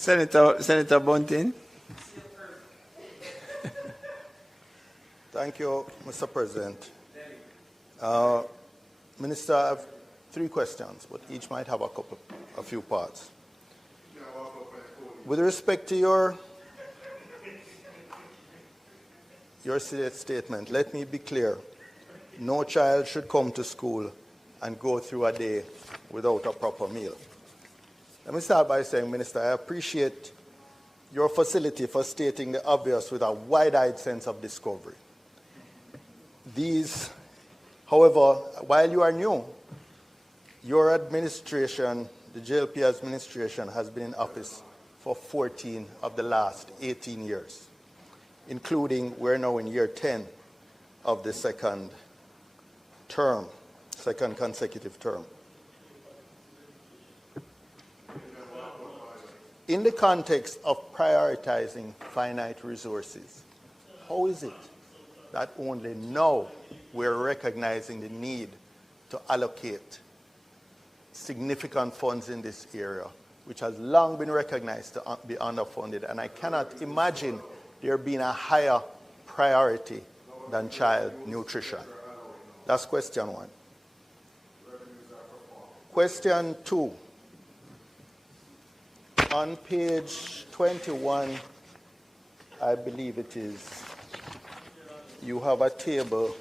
Senator Bunting. Thank you, Mr. President. Minister, I have 3 questions, but each might have a few parts. With respect to your statement, let me be clear. No child should come to school and go through a day without a proper meal. Let me start by saying, Minister, I appreciate your facility for stating the obvious with a wide-eyed sense of discovery. However, while you are new, your administration, the JLP administration, has been in office for 14 of the last 18 years, including we're now in year 10 of the second consecutive term. In the context of prioritizing finite resources, how is it that only now we're recognizing the need to allocate significant funds in this area, which has long been recognized to be underfunded? And I cannot imagine there being a higher priority than child nutrition. That's question 1. Question 2. On page 21, I believe it is, you have a table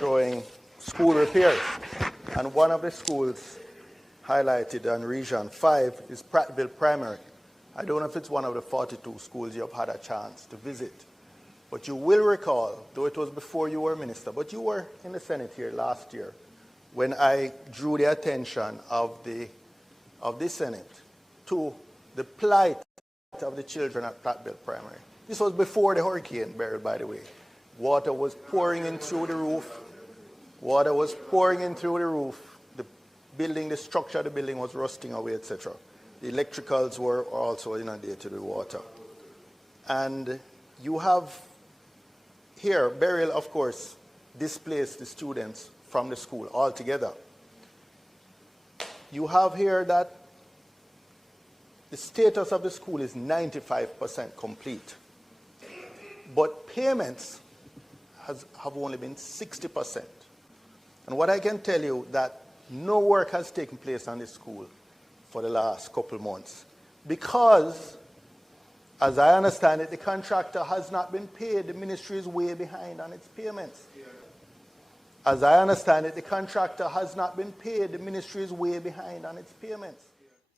showing school repairs, and one of the schools highlighted on Region 5 is Prattville Primary. I don't know if it's one of the 42 schools you've had a chance to visit, but you will recall, though it was before you were minister, but you were in the Senate here last year when I drew the attention of the Senate to the plight of the children at Prattville Primary. This was before the hurricane, Beryl, by the way. Water was pouring in through the roof. The structure of the building was rusting away, etc. The electricals were also inundated with water. And you have here, Beryl, of course, displaced the students from the school altogether. You have here that the status of the school is 95% complete, but payments have only been 60%. And what I can tell you that no work has taken place on this school for the last couple months because, as I understand it, the contractor has not been paid. The ministry is way behind on its payments. As I understand it, the contractor has not been paid. The ministry is way behind on its payments.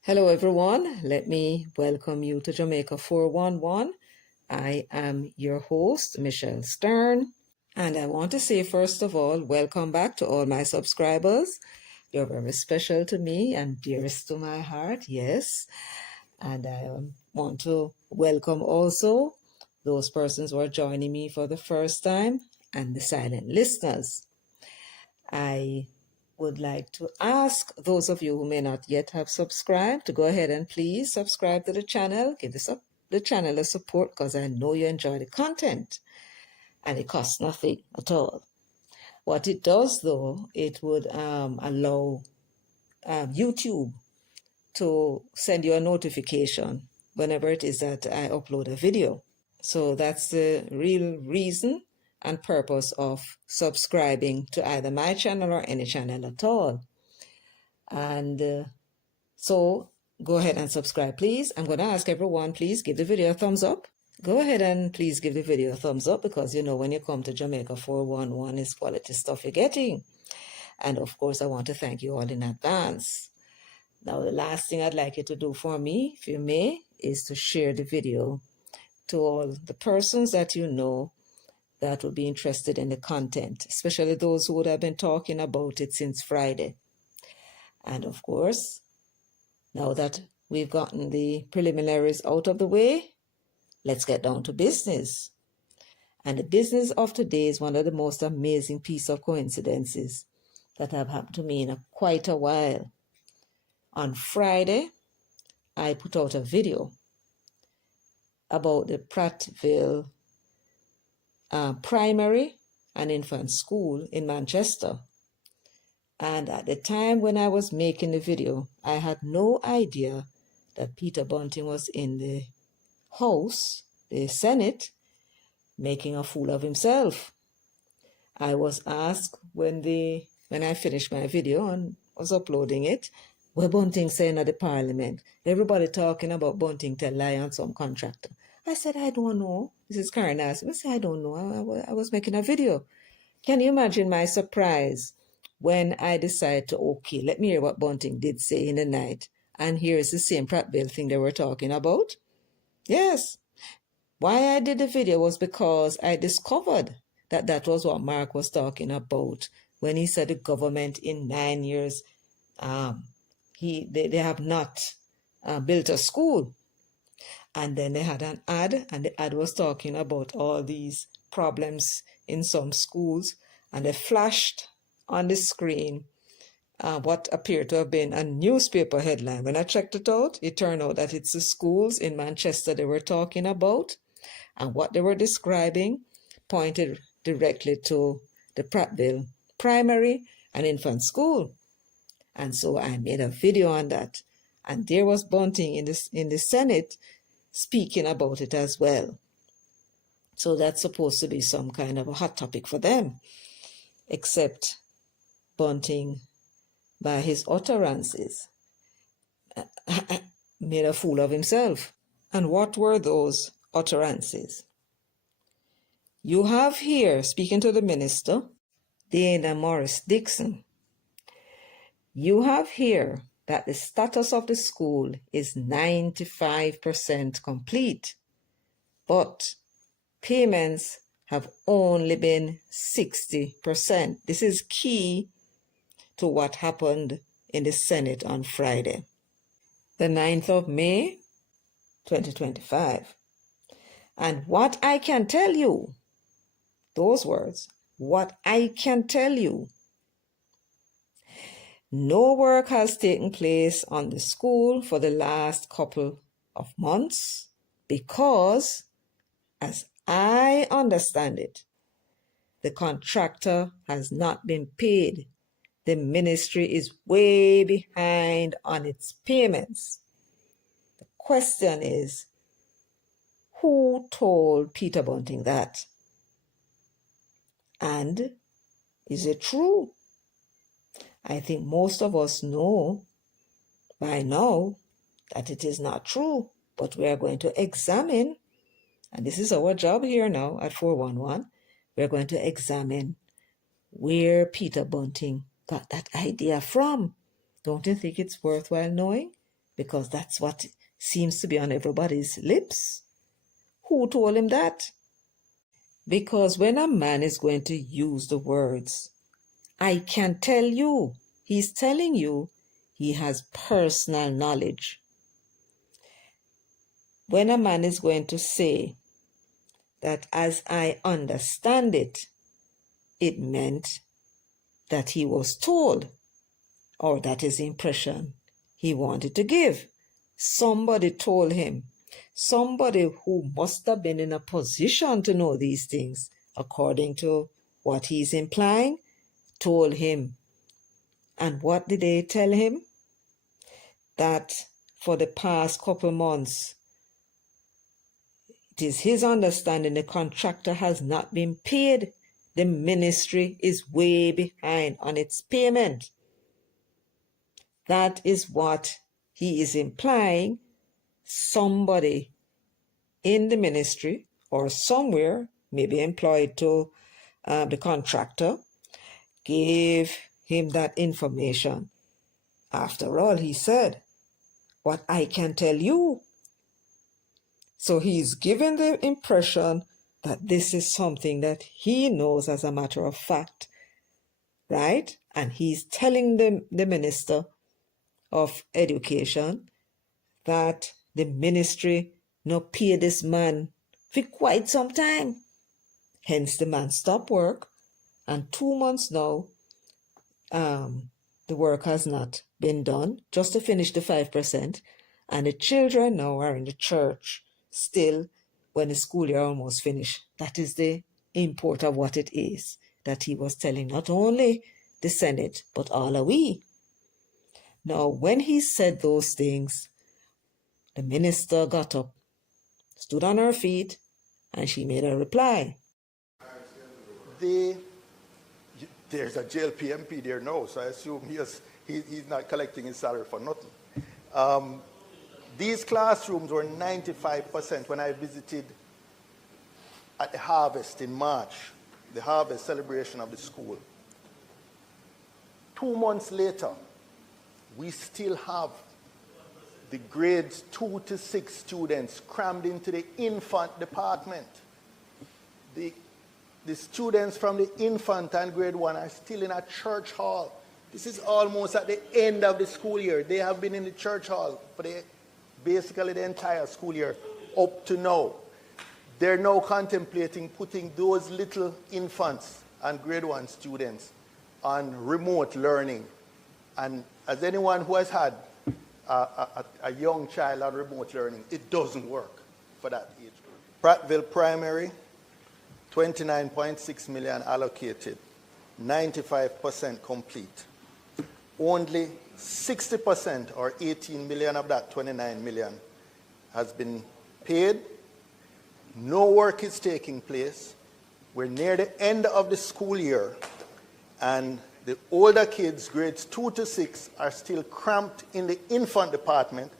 Hello, everyone. Let me welcome you to Jamaica 411. I am your host, Michelle Stern. And I want to say, first of all, welcome back to all my subscribers. You're very special to me and dearest to my heart, yes. And I want to welcome also those persons who are joining me for the first time and the silent listeners. I would like to ask those of you who may not yet have subscribed to go ahead and please subscribe to the channel. Give the channel a support because I know you enjoy the content. And it costs nothing at all. What it does, though, it would allow YouTube to send you a notification whenever it is that I upload a video. So that's the real reason and purpose of subscribing to either my channel or any channel at all. And so go ahead and subscribe, please. I'm going to ask everyone, please give the video a thumbs up. Go ahead and please give the video a thumbs up because, you know, when you come to Jamaica 411, it's quality stuff you're getting. And, of course, I want to thank you all in advance. Now, the last thing I'd like you to do for me, if you may, is to share the video to all the persons that you know that would be interested in the content, especially those who would have been talking about it since Friday. And, of course, now that we've gotten the preliminaries out of the way, let's get down to business. And the business of today is one of the most amazing piece of coincidences that have happened to me in quite a while. On Friday, I put out a video about the Prattville primary an infant school in Manchester. And at the time when I was making the video, I had no idea that Peter Bunting was in the House, the Senate, making a fool of himself. I was asked when I finished my video and was uploading it, what Bunting saying at the Parliament? Everybody talking about Bunting to lie on some contractor. I said, I don't know. This is Karen asked me. I said, I don't know. I was making a video. Can you imagine my surprise when I decided to, okay, let me hear what Bunting did say in the night. And here's the same Prattville thing they were talking about. Yes. Why I did the video was because I discovered that was what Mark was talking about when he said the government in 9 years, they have not built a school. And then they had an ad, and the ad was talking about all these problems in some schools, and they flashed on the screen what appeared to have been a newspaper headline. When I checked it out, it turned out that it's the schools in Manchester they were talking about, and what they were describing pointed directly to the Prattville primary and infant school. And so I made a video on that. And there was Bunting in the Senate speaking about it as well. So that's supposed to be some kind of a hot topic for them. Except Bunting, by his utterances, made a fool of himself. And what were those utterances? You have here, speaking to the minister, Dana Morris Dixon, you have here that the status of the school is 95% complete, but payments have only been 60%. This is key to what happened in the Senate on Friday, the 9th of May, 2025. And what I can tell you, those words, what I can tell you, no work has taken place on the school for the last couple of months because, as I understand it, the contractor has not been paid. The ministry is way behind on its payments. The question is, who told Peter Bunting that? And is it true? I think most of us know by now that it is not true, but we are going to examine, and this is our job here now at 411, we're going to examine where Peter Bunting got that idea from. Don't you think it's worthwhile knowing? Because that's what seems to be on everybody's lips. Who told him that? Because when a man is going to use the words, I can tell you, he's telling you he has personal knowledge. When a man is going to say that as I understand it, it meant that he was told, or that is the impression he wanted to give. Somebody told him, somebody who must have been in a position to know these things, according to what he's implying, told him. And what did they tell him? That for the past couple months, it is his understanding the contractor has not been paid. The ministry is way behind on its payment. That is what he is implying. Somebody in the ministry or somewhere, maybe employed to the contractor, gave him that information. After all, he said, what I can tell you. So he's given the impression that this is something that he knows as a matter of fact, right? And he's telling the Minister of Education that the ministry not pay this man for quite some time. Hence the man stopped work, and 2 months now, the work has not been done, just to finish the 5%, and the children now are in the church still when the school year almost finished. That is the import of what it is. that he was telling not only the Senate, but all of we. Now, when he said those things, the minister got up, stood on her feet, and she made a reply. There's a jail PMP there now, so I assume he's not collecting his salary for nothing. These classrooms were 95% when I visited at the harvest in March, the harvest celebration of the school. 2 months later, we still have the grades 2 to 6 students crammed into the infant department. The students from the infant and grade 1 are still in a church hall. This is almost at the end of the school year. They have been in the church hall for basically the entire school year up to now. They're now contemplating putting those little infants and grade 1 students on remote learning. And as anyone who has had a young child on remote learning, it doesn't work for that age group. Prattville Primary, 29.6 million allocated, 95% complete. Only 60% or 18 million of that 29 million has been paid. No work is taking place. We're near the end of the school year, and the older kids, grades 2 to 6, are still cramped in the infant department,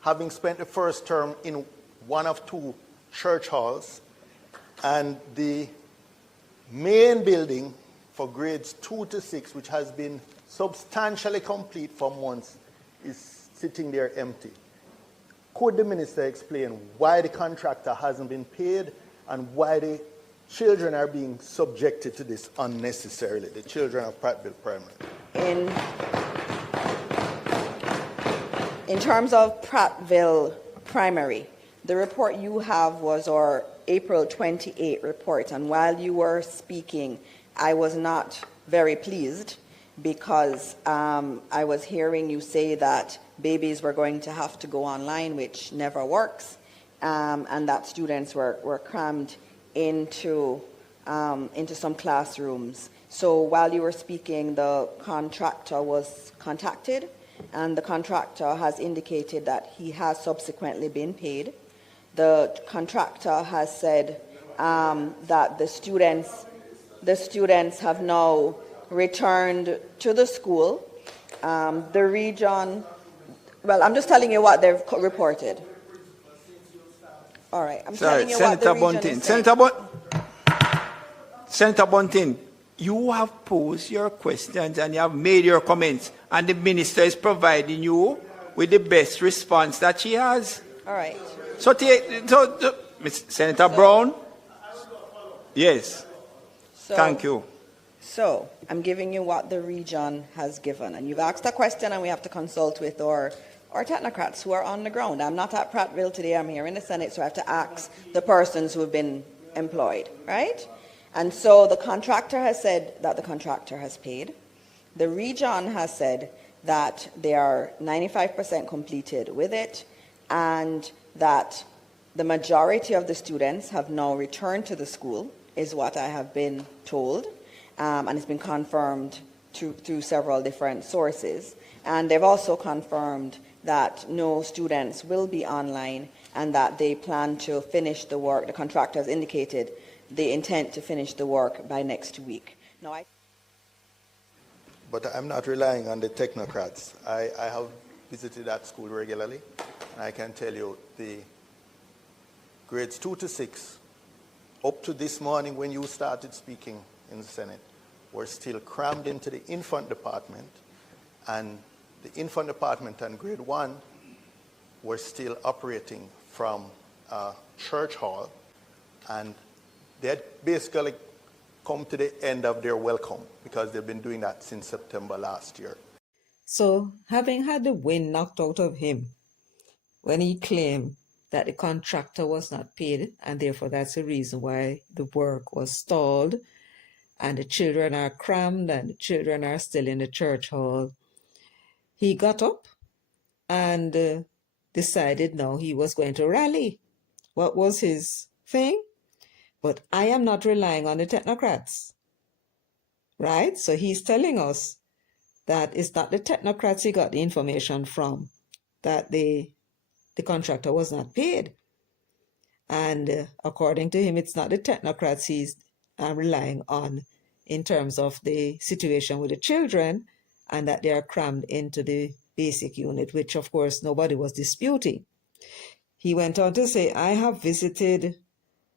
having spent the first term in one of 2 church halls. And the main building for grades 2 to 6, which has been substantially complete for months, is sitting there empty. Could the minister explain why the contractor hasn't been paid and why the children are being subjected to this unnecessarily, the children of Prattville Primary? In terms of Prattville Primary, the report you have was our April 28 report, and while you were speaking, I was not very pleased because I was hearing you say that babies were going to have to go online, which never works, and that students were crammed into some classrooms. So while you were speaking, the contractor was contacted, and the contractor has indicated that he has subsequently been paid. The contractor has said that the students have now returned to the school. The region, well, I'm just telling you what they've reported. All right, I'm telling you Senator what the region Bunting. is saying. Senator Bunting, you have posed your questions and you have made your comments, and the minister is providing you with the best response that she has. All right. Senator Brown? Yes. Thank you. So I'm giving you what the region has given, and you've asked a question, and we have to consult with our technocrats who are on the ground. I'm not at Prattville today. I'm here in the Senate, so I have to ask the persons who have been employed, right? And so the contractor has said that the contractor has paid. The region has said that they are 95% completed with it, and that the majority of the students have now returned to the school, is what I have been told, and it's been confirmed through several different sources. And they've also confirmed that no students will be online and that they plan to finish the work. The contractor has indicated the intent to finish the work by next week. But I'm not relying on the technocrats. I have visited that school regularly, and I can tell you the grades 2 to 6, up to this morning when you started speaking in the Senate, were still crammed into the infant department, and the infant department and grade 1 were still operating from a church hall, and they had basically come to the end of their welcome because they've been doing that since September last year. So, having had the wind knocked out of him when he claimed that the contractor was not paid, and therefore that's the reason why the work was stalled, and the children are crammed, and the children are still in the church hall, he got up and decided now he was going to rally. What was his thing? But I am not relying on the technocrats. right? So he's telling us that it's not the technocrats he got the information from, that the contractor was not paid. And according to him, it's not the technocrats he's relying on in terms of the situation with the children, and that they are crammed into the basic unit, which of course nobody was disputing. He went on to say, I have visited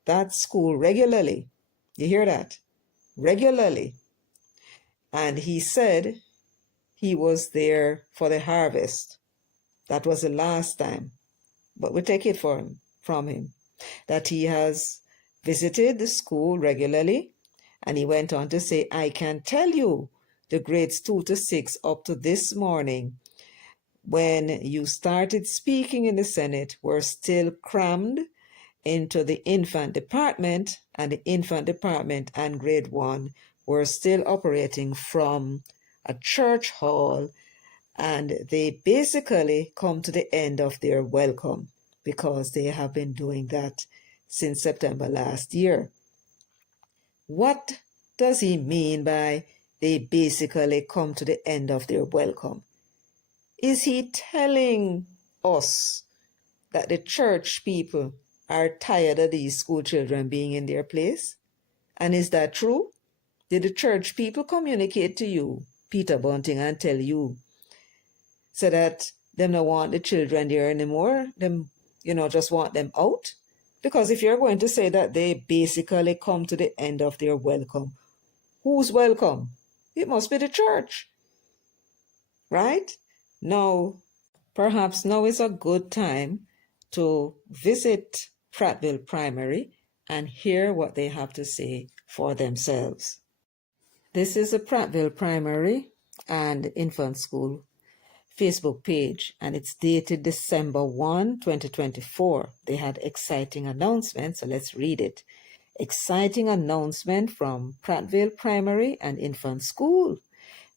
that school regularly. You hear that? Regularly. And he said he was there for the harvest. That was the last time. But we take it from him that he has visited the school regularly. And he went on to say, I can tell you the grades 2 to 6 up to this morning, when you started speaking in the Senate, were still crammed into the infant department, and the infant department and grade 1 were still operating from a church hall, and they basically come to the end of their welcome because they have been doing that since September last year. What does he mean by they basically come to the end of their welcome? Is he telling us that the church people are tired of these school children being in their place? And is that true? Did the church people communicate to you, Peter Bunting, and tell you so that them don't want the children there anymore? Them, just want them out? Because if you're going to say that they basically come to the end of their welcome, whose welcome? It must be the church, right? Now, perhaps now is a good time to visit Prattville Primary and hear what they have to say for themselves. This is the Prattville Primary and Infant School Facebook page, and it's dated December 1, 2024. They had exciting announcements, so let's read it. Exciting announcement from Prattville Primary and Infant School.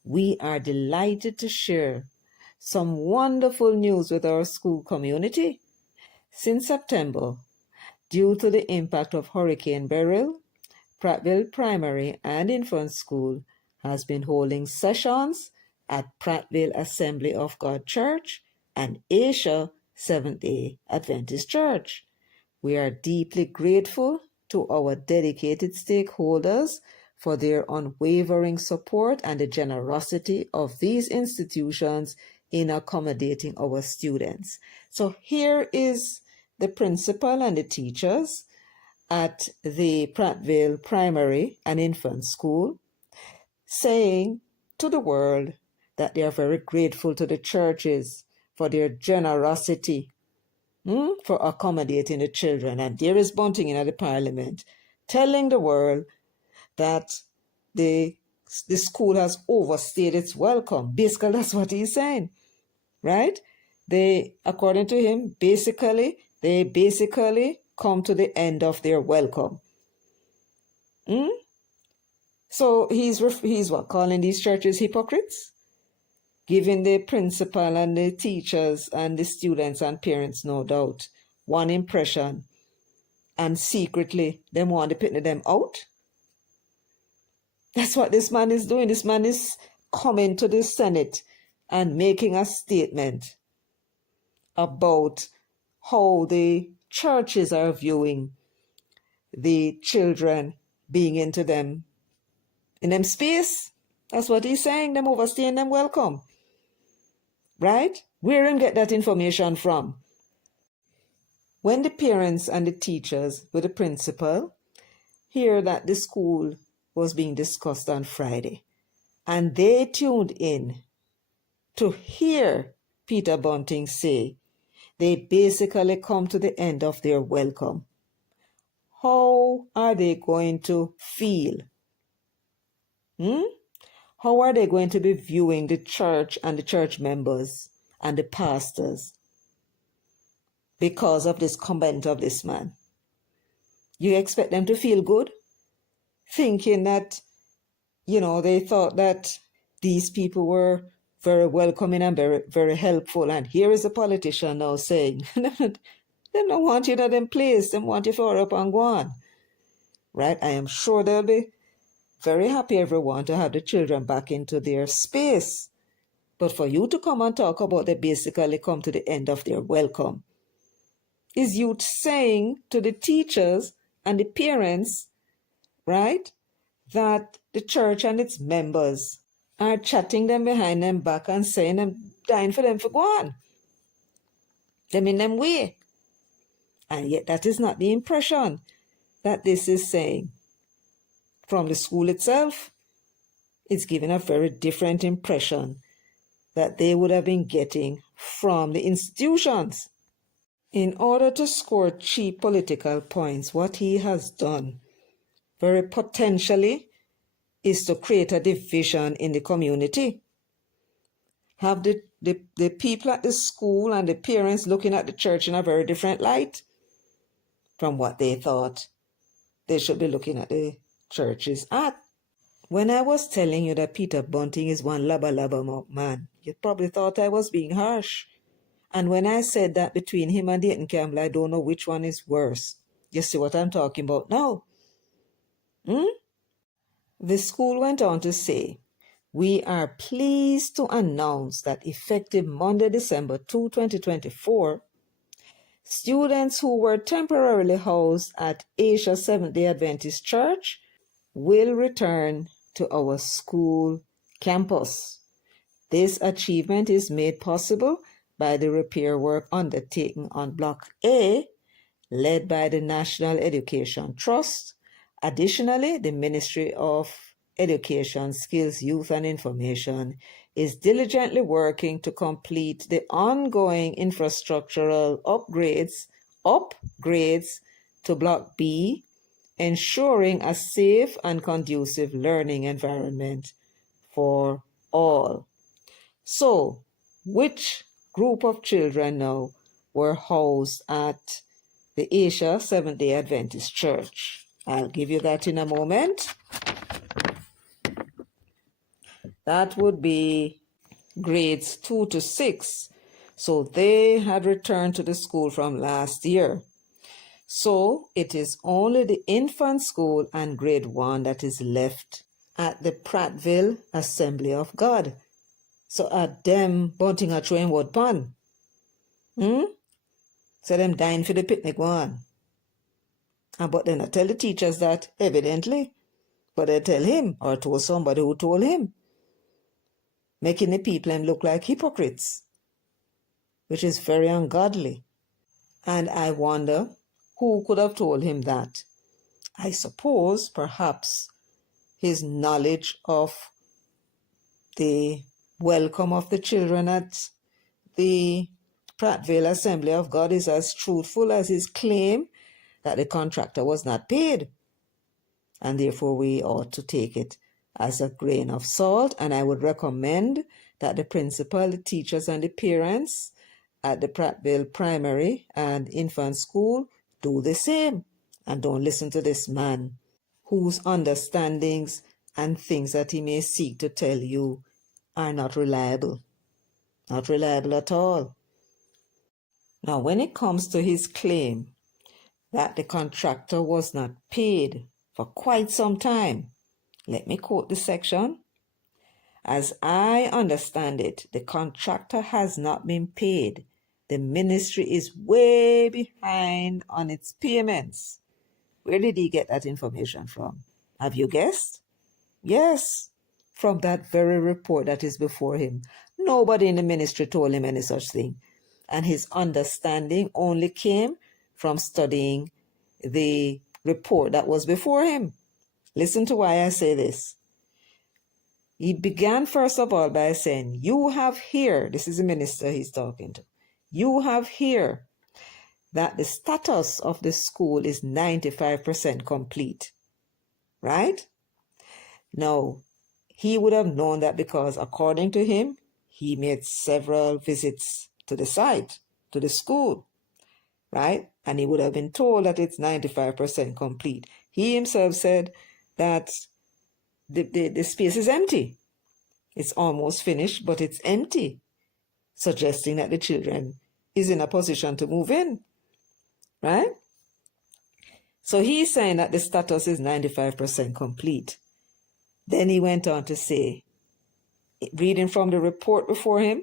We are delighted to share some wonderful news with our school community. Since September, due to the impact of Hurricane Beryl, Prattville Primary and Infant School has been holding sessions at Prattville Assembly of God Church and Asia Seventh-day Adventist Church. We are deeply grateful to our dedicated stakeholders for their unwavering support and the generosity of these institutions in accommodating our students. So here is the principal and the teachers at the Prattville Primary and Infant School saying to the world that they are very grateful to the churches for their generosity for accommodating the children. And there is Bunting in the parliament telling the world that the school has overstayed its welcome. Basically, that's what he's saying, right? According to him, they basically come to the end of their welcome. So he's what, calling these churches hypocrites? Giving the principal and the teachers and the students and parents, no doubt, one impression, and secretly them want to put them out? That's what this man is doing. This man is coming to the Senate and making a statement about how the churches are viewing the children being in them space. That's what he's saying, them overstaying them welcome. Right? Where him get that information from? When the parents and the teachers with the principal hear that the school was being discussed on Friday, and they tuned in to hear Peter Bunting say they basically come to the end of their welcome, how are they going to feel? How are they going to be viewing the church and the church members and the pastors because of this comment of this man? You expect them to feel good? Thinking that, they thought that these people were very welcoming and very, very helpful. And here is a politician now saying, they don't want you in them place. They want you for up and go on. Right? I am sure they'll be very happy, everyone, to have the children back into their space. But for you to come and talk about they basically come to the end of their welcome is you saying to the teachers and the parents, right, that the church and its members are chatting them behind them back and saying them dying for them for go on. Them in them way. And yet that is not the impression that this is saying. From the school itself, it's giving a very different impression that they would have been getting from the institutions. In order to score cheap political points, what he has done very potentially is to create a division in the community. Have the people at the school and the parents looking at the church in a very different light from what they thought they should be looking at the churches at. When I was telling you that Peter Bunting is one laba man, you probably thought I was being harsh. And when I said that between him and Dayton Campbell, I don't know which one is worse. You see what I'm talking about now? The school went on to say, we are pleased to announce that effective Monday, December 2, 2024, students who were temporarily housed at Asia Seventh-day Adventist Church will return to our school campus. This achievement is made possible by the repair work undertaken on Block A, led by the National Education Trust. Additionally, the Ministry of Education, Skills, Youth and Information is diligently working to complete the ongoing infrastructural upgrades to Block B, ensuring a safe and conducive learning environment for all. So, which group of children now were housed at the Asia Seventh-day Adventist Church? I'll give you that in a moment. That would be grades 2 to 6. So they had returned to the school from last year. So it is only the infant school and grade 1 that is left at the Prattville Assembly of God. So at them Bunting a throwing word pan. So them dying for the picnic one. But then I tell the teachers that, evidently. But they tell him, or told somebody who told him. Making the people look like hypocrites. Which is very ungodly. And I wonder who could have told him that. I suppose perhaps his knowledge of the welcome of the children at the Prattville Assembly of God is as truthful as his claim that the contractor was not paid. And therefore we ought to take it as a grain of salt. And I would recommend that the principal, the teachers and the parents at the Prattville Primary and Infant School do the same. And don't listen to this man whose understandings and things that he may seek to tell you are not reliable. Not reliable at all. Now, when it comes to his claim that the contractor was not paid for quite some time, let me quote the section. As I understand it, the contractor has not been paid. The ministry is way behind on its payments. Where did he get that information from? Have you guessed? Yes, from that very report that is before him. Nobody in the ministry told him any such thing. And his understanding only came from studying the report that was before him. Listen to why I say this. He began first of all by saying, you have here, this is the minister he's talking to, you have here that the status of the school is 95% complete. Right? Now, he would have known that because according to him, he made several visits to the site, to the school, right? And he would have been told that it's 95% complete. He himself said that the space is empty. It's almost finished, but it's empty, suggesting that the children is in a position to move in, right? So he's saying that the status is 95% complete. Then he went on to say, reading from the report before him,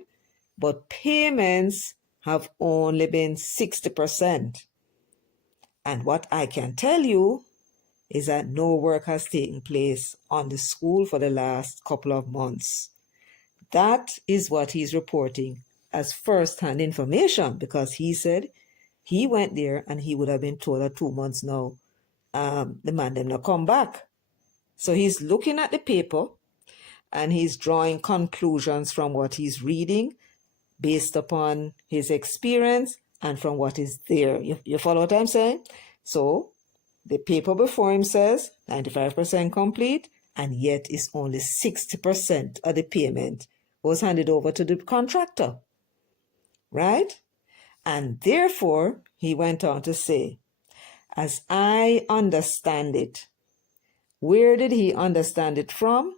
but payments have only been 60%. And what I can tell you is that no work has taken place on the school for the last couple of months. That is what he's reporting as first-hand information, because he said he went there and he would have been told that 2 months now, the man them not come back. So he's looking at the paper and he's drawing conclusions from what he's reading based upon his experience and from what is there. You follow what I'm saying? So the paper before him says 95% complete, and yet it's only 60% of the payment was handed over to the contractor, right? And therefore, he went on to say, as I understand it, where did he understand it from?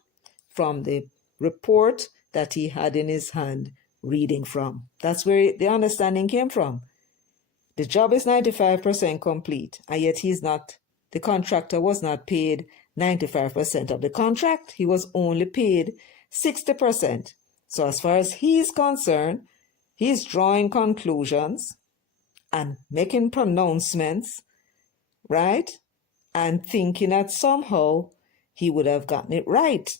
From the report that he had in his hand reading from. That's where the understanding came from. The job is 95% complete, and yet the contractor was not paid 95% of the contract. He was only paid 60%. So as far as he's concerned, he's drawing conclusions and making pronouncements, right? And thinking that somehow he would have gotten it right.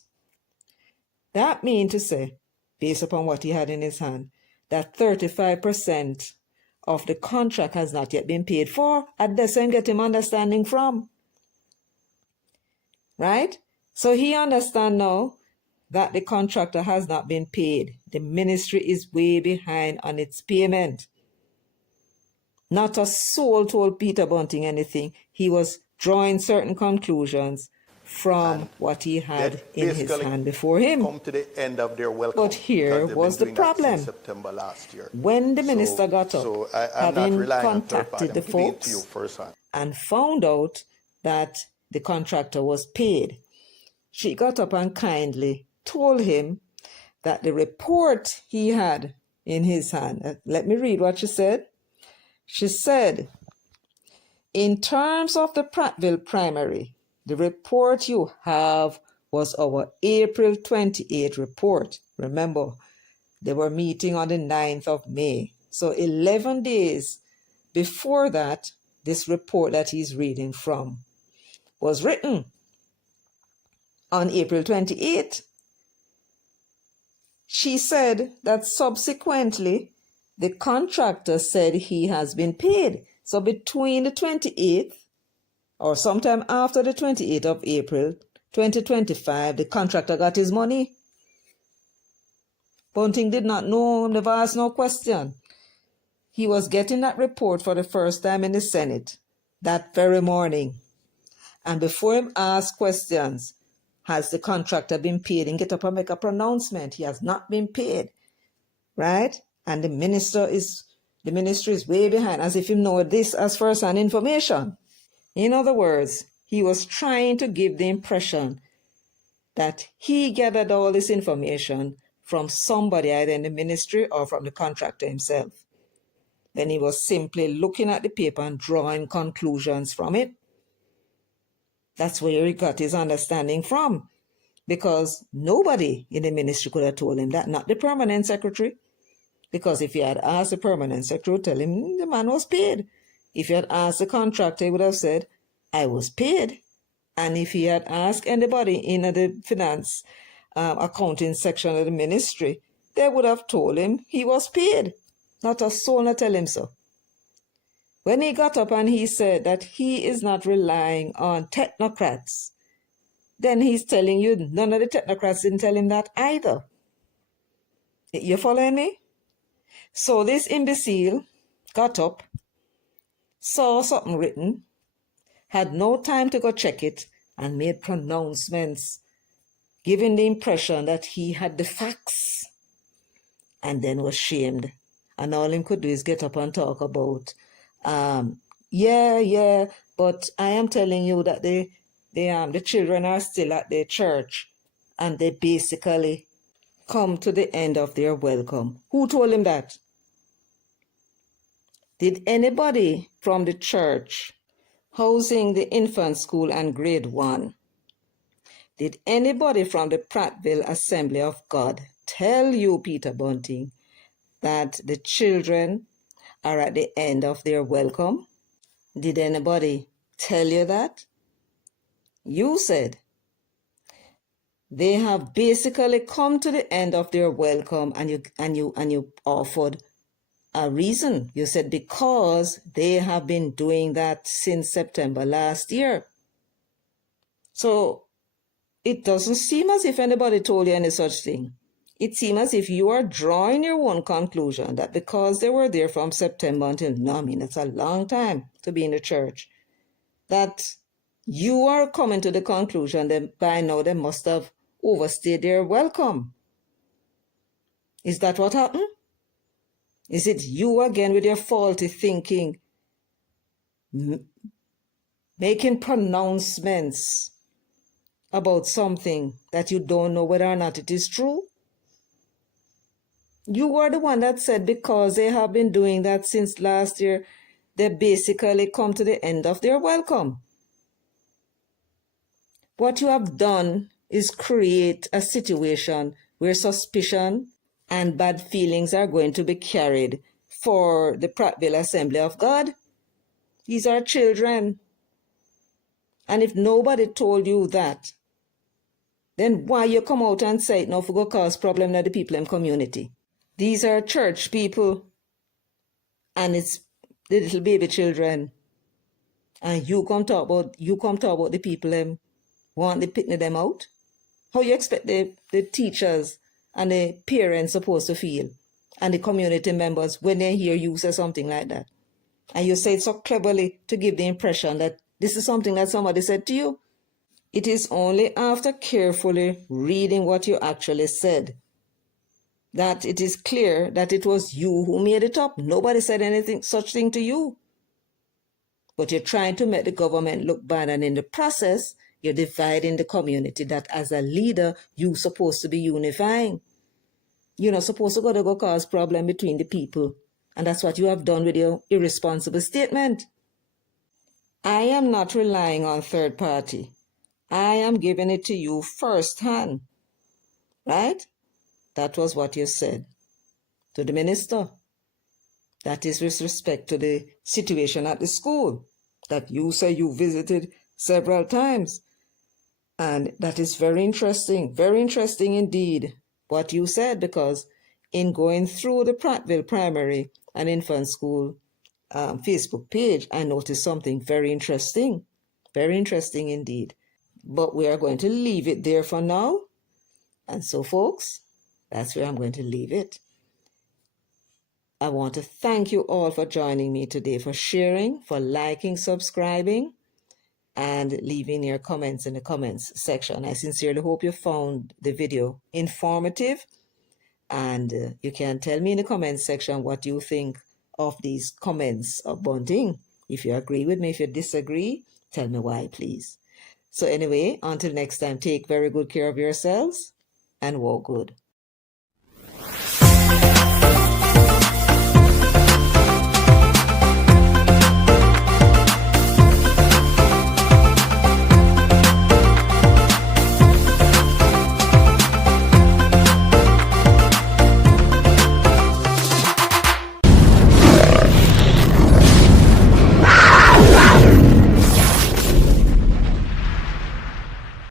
That means to say, based upon what he had in his hand, that 35% of the contract has not yet been paid for. And that's where I get him understanding from. Right? So he understands now that the contractor has not been paid. The ministry is way behind on its payment. Not a soul told Peter Bunting anything. He was drawing certain conclusions from what he had in his hand before him. Come to the end of their welcome. But here was the problem. September last year. When the minister got up, having contacted the folks and found out that the contractor was paid, she got up and kindly told him that the report he had in his hand, let me read what she said. She said, in terms of the Prattville primary, the report you have was our April 28 report. Remember, they were meeting on the 9th of May. So 11 days before that, this report that he's reading from was written on April 28. She said that subsequently, the contractor said he has been paid. So between the 28th or sometime after the 28th of April 2025, the contractor got his money. Bunting did not know, never asked no question. He was getting that report for the first time in the Senate that very morning. And before him ask questions, has the contractor been paid? And get up and make a pronouncement. He has not been paid. Right? And the ministry is way behind, as if he know this as first-hand information. In other words, he was trying to give the impression that he gathered all this information from somebody either in the ministry or from the contractor himself. Then he was simply looking at the paper and drawing conclusions from it. That's where he got his understanding from, because nobody in the ministry could have told him that, not the permanent secretary. Because if he had asked the permanent secretary, tell him the man was paid. If he had asked the contractor, he would have said, I was paid. And if he had asked anybody in the finance accounting section of the ministry, they would have told him he was paid. Not a soul to tell him so. When he got up and he said that he is not relying on technocrats, then he's telling you none of the technocrats didn't tell him that either. You following me? So this imbecile got up, saw something written, had no time to go check it, and made pronouncements, giving the impression that he had the facts, and then was shamed. And all him could do is get up and talk about, but I am telling you that the children are still at their church, and they basically come to the end of their welcome. Who told him that? Did anybody from the church housing the infant school and grade 1 Did anybody from the Prattville Assembly of God tell you, Peter Bunting, that the children are at the end of their welcome? Did anybody tell you that? You said they have basically come to the end of their welcome, and you offered a reason. You said because they have been doing that since September last year. So it doesn't seem as if anybody told you any such thing. It seems as if you are drawing your own conclusion that because they were there from September until now, I mean, it's a long time to be in the church, that you are coming to the conclusion that by now they must have overstayed their welcome. Is that what happened? Is it you again with your faulty thinking, making pronouncements about something that you don't know whether or not it is true? You were the one that said because they have been doing that since last year, they basically come to the end of their welcome. What you have done is create a situation where suspicion and bad feelings are going to be carried for the Prattville Assembly of God. These are children. And if nobody told you that, then why you come out and say it now for go cause problem to the people in community? These are church people, and it's the little baby children. And you come talk about the people want to pick them out? How you expect the teachers and the parents supposed to feel, and the community members, when they hear you say something like that? And you say it so cleverly to give the impression that this is something that somebody said to you. It is only after carefully reading what you actually said that it is clear that it was you who made it up. Nobody said anything such thing to you. But you're trying to make the government look bad, and in the process, you're dividing the community that as a leader, you're supposed to be unifying. You're not supposed to go cause problem between the people. And that's what you have done with your irresponsible statement. I am not relying on third party. I am giving it to you firsthand. Right? That was what you said to the minister. That is with respect to the situation at the school that you say you visited several times. And that is very interesting indeed, what you said, because in going through the Prattville Primary and Infant School Facebook page, I noticed something very interesting indeed. But we are going to leave it there for now. And so, folks, that's where I'm going to leave it. I want to thank you all for joining me today, for sharing, for liking, subscribing, and leaving your comments in the comments section. I sincerely hope you found the video informative, and you can tell me in the comments section what you think of these comments of Bunting. If you agree with me, if you disagree, tell me why, please. So anyway, until next time, take very good care of yourselves and walk good.